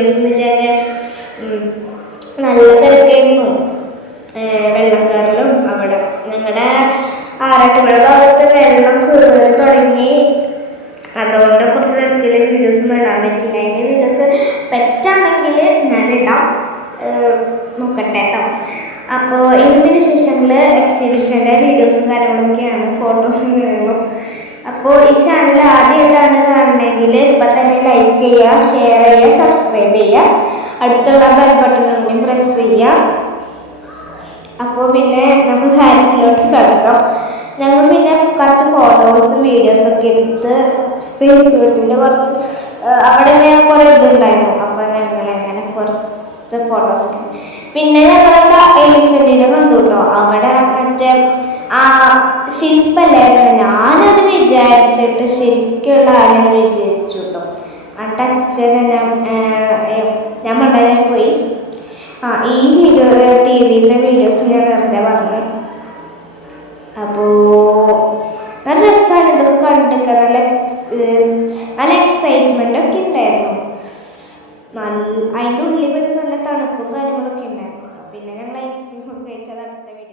Videos ഒന്നും ഇല്ലാതെ നല്ല തിരക്കായിരുന്നു. വെള്ളക്കാരിലും അവിടെ ഞങ്ങളുടെ ആറാട്ടുപുഴ ഭാഗത്ത് വെള്ളം കയറി തുടങ്ങി. അതുകൊണ്ട് കുറച്ച് തിരക്കിൽ വീഡിയോസ് ഒന്നും ഇടാൻ പറ്റില്ല. അതിൻ്റെ വീഡിയോസ് പറ്റാണെങ്കിൽ ഞാൻ ഇടാം, നോക്കട്ടെ കേട്ടോ. അപ്പോൾ ഇന്നത്തെ വിശേഷങ്ങൾ എക്സിബിഷൻ്റെ വീഡിയോസും കാര്യങ്ങളൊക്കെയാണ്, ഫോട്ടോസും കാര്യങ്ങളും. അപ്പോൾ ഈ ചാനൽ ആദ്യമായിട്ടാണ് കാണണമെങ്കിൽ ഇപ്പം തന്നെ ലൈക്ക് ചെയ്യുക, ഷെയർ ചെയ്യുക, സബ്സ്ക്രൈബ് ചെയ്യുക, അടുത്തുള്ള ബെൽ ബട്ടൺ പ്രസ് ചെയ്യുക. അപ്പോൾ പിന്നെ നമ്മൾ കാര്യത്തിലോട്ട് കിടക്കാം. ഞങ്ങൾ പിന്നെ കുറച്ച് ഫോട്ടോസും വീഡിയോസൊക്കെ എടുത്ത് സ്പേസ് കിട്ടിൻ്റെ കുറച്ച് അവിടെ കുറേ ഇതുണ്ടായിരുന്നു. അപ്പോൾ ഞങ്ങൾ അങ്ങനെ കുറച്ച് ഫോട്ടോസ് പിന്നെ ഞങ്ങളുടെ എലിഫൻറ്റിനെ കണ്ടു കേട്ടോ. അവിടെ മറ്റേ ആ ശില്പല്ലായിരുന്നു. ഞാനത് വിചാരിച്ചിട്ട് ശരിക്കുള്ള ആരെന്ന് വിചാരിച്ചു കേട്ടോ. ആ ടച്ച് ഞാൻ മണ്ടനെ പോയി. ഈ വീഡിയോ ടി വിയിലത്തെ വീഡിയോസ് ഞാൻ വെറുതെ പറഞ്ഞു. അപ്പോൾ നല്ല രസമാണ് ഇതൊക്കെ കണ്ടിട്ട്, നല്ല എക്സൈറ്റ്മെൻ്റ് ഒക്കെ ഉണ്ടായിരുന്നു. അതിൻ്റെ ഉള്ളിൽ പോയിട്ട് നല്ല തണുപ്പും കാര്യങ്ങളൊക്കെ ഉണ്ടായിരുന്നു. പിന്നെ ഞങ്ങൾ ഐസ്ക്രീം ഒക്കെ കഴിച്ചത് അടുത്ത വീഡിയോ.